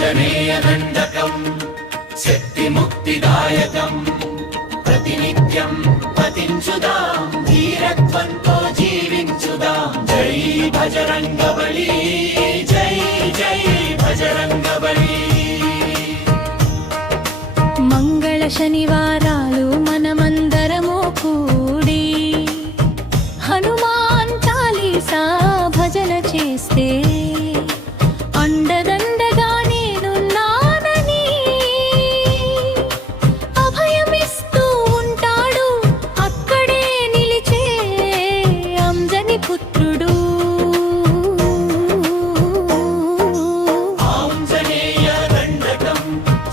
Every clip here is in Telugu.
ఆంజనేయదండకం శక్తిముక్తిదాయకం ప్రతినిత్యం పఠించుదాం ధీరత్వంతో జీవించుదాం జై భజరంగబలి జై జై భజరంగబలి మంగళ శనివారాలు మనమందరము కూడి హనుమాన్ చాలీసా భజన చేస్తే అండదండగా నేనున్నానని అభయమిస్తూ ఉంటాడు అక్కడే నిలిచే అంజని పుత్రుడు ఆంజనేయదండకం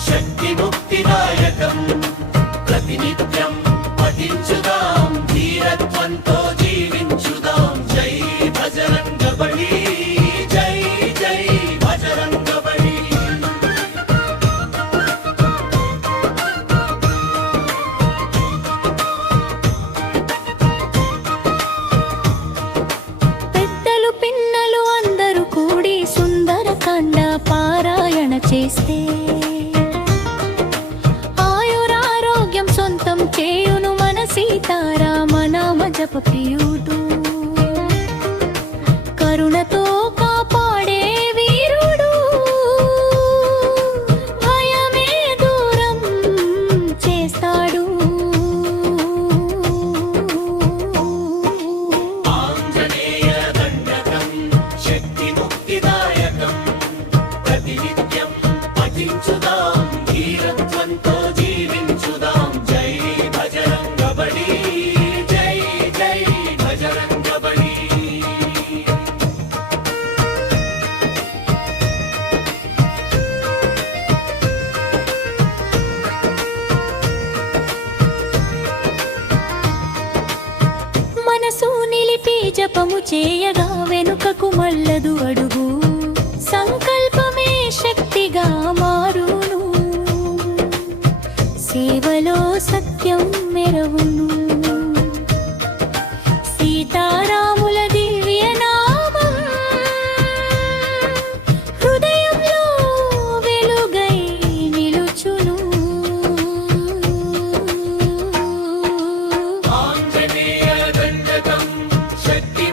శక్తిముక్తిదాయకం ప్రతినిత్యం పఠించుదాం ధీరత్వంతో జీవించుదాం జై భజరంగబలి జై జై భజరంగబలి పెద్దలు పిన్నలు అందరూ కూడి సుందరకాండ పారాయణ చేస్తే ఆయురారోగ్యం సొంతం చేయును మన సీతారామ నామ జప ప్రియుడు కరుణతో కాపాడే వీరుడు భయమే దూరం చేస్తాడు ఆంజనేయదండకం శక్తిముక్తిదాయకం ప్రతినిత్యం పఠించుదాం ధీరత్వంతో జీవించుదాం జై భజరంగబలి జై జై భజరంగబలి మనసు నిలిపి జపము చేయగా వెనుకకు మల్లదు అడుగు సంకల్పమే శక్తిగా మారును సేవలో సత్యం మెరవును సీతారాముల దివ్య నామం హృదయంలో వెలుగై నిలుచును ఆంజనేయదండకం శక్తి